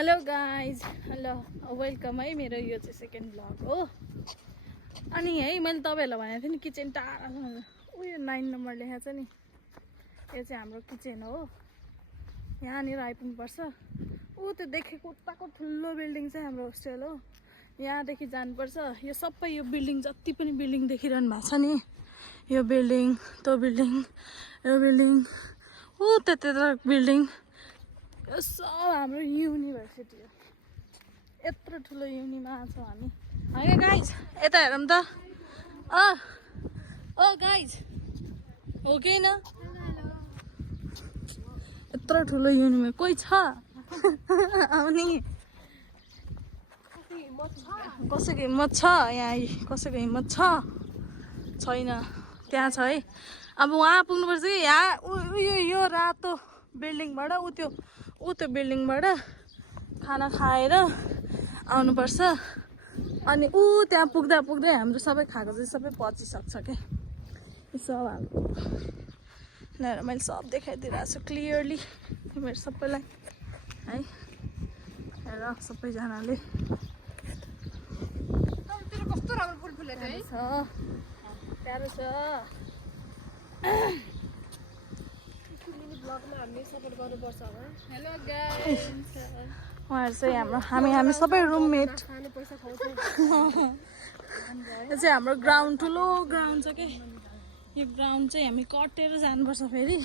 Hello guys, hello welcome है। मेरो यो चाहिँ सेकेन्ड ब्लग हो। अनि है मैले तपाईँहरूलाई भनेको थिएँ नि किचन टाढा उयो 9 नम्बर लेखेको छ नि, यो चाहिँ हाम्रो किचन हो। यहाँनिर आइपुग्नुपर्छ। ऊ त्यो देखेको उताको ठुलो बिल्डिङ चाहिँ हाम्रो होस्टेल हो। यहाँदेखि जानुपर्छ। यो सबै यो बिल्डिङ जति पनि बिल्डिङ देखिरहनु भएको छ नि, यो बिल्डिङ, त्यो बिल्डिङ, यो बिल्डिङ, ऊ त्यता बिल्डिङ, यो सब हाम्रो युनिभर्सिटी हो। यत्रो ठुलो युनिमा छौँ हामी। होइन गाइज, यता हेरौँ त। ओ गाइज, हो कि न? यत्रो ठुलो युनिमा कोही छ आउने? कसैको हिम्मत छ? यहाँ कसैको हिम्मत छ? छैन। त्यहाँ छ है। अब उहाँ पुग्नुपर्छ कि यहाँ उयो यो रातो बिल्डिङबाट ऊ त्यो बिल्डिङबाट खाना खाएर आउनुपर्छ। अनि ऊ त्यहाँ पुग्दा पुग्दै हाम्रो सबै खाएको चाहिँ सबै पचिसक्छ क्या। सब हाम्रो लिएर मैले सब देखाइदिइरहेको छु क्लियरली तिमीहरू सबैलाई है। हेर सबैजनाले कस्तो राम्रो फुल फुलेको है। प्यारो छ। हेलो गाइस, उहाँहरू चाहिँ हामी सबै रुममेट। यो चाहिँ हाम्रो ग्राउन्ड, ठुलो ग्राउन्ड छ क्या। यो ग्राउन्ड चाहिँ हामी कटेर जानुपर्छ फेरि।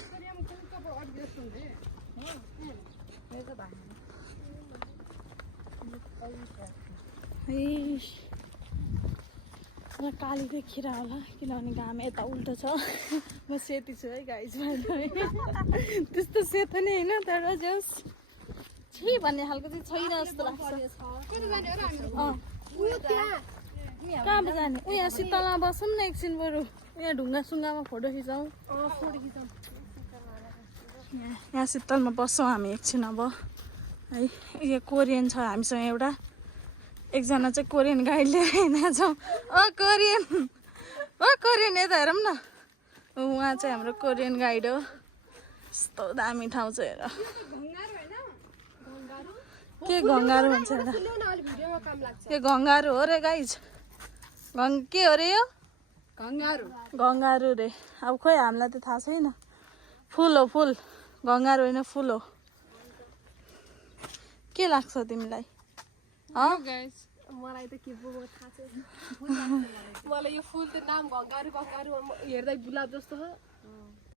मलाई काली देखिरह होला किनभने घाम यता उल्टो छ। म सेती छु है गाइज। त्यस्तो सेतो नै होइन, तर जस छि भन्ने खालको चाहिँ छैन जस्तो लाग्छ। कहाँ जाने? यहाँ शीतलमा बसौँ न एकछिन, बरु यहाँ ढुङ्गा सुङ्गामा फोटो खिचौँ। यहाँ शीतलमा बस्छौँ हामी एकछिन अब है। यो कोरियन छ हामीसँग एउटा, एकजना चाहिँ कोरियन गाइड लिएर हिँडेको छौँ। कोरियन यता हेरौँ न। उहाँ चाहिँ हाम्रो कोरियन गाइड हो। यस्तो दामी ठाउँ छ हेर। के घङ्गारो भन्छ हेर, यो घङ्गारो हो रे गाइज। के हो रे यो? घङ्गारो रे। अब खोइ हामीलाई त थाहा छैन। फुल हो फुल, घङ्गारो होइन फुल हो। के लाग्छ तिमीलाई? मलाई त के थाहा छैन। मलाई यो फुल त नाम घङ्गारो हेर्दै गुलाब जस्तो हो।